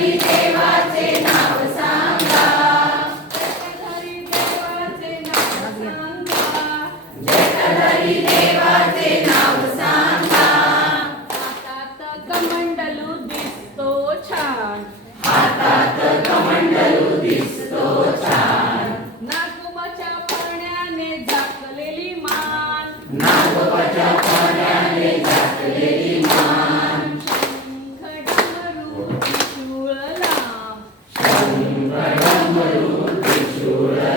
नाव सांगा देवाचे नाव सांगा माता तमंडलु बिस्तो छान माता तो कम्डलु बिस्टो छान नागमचा जातलेली मां नाग बे जातलेली मांडू Buddha.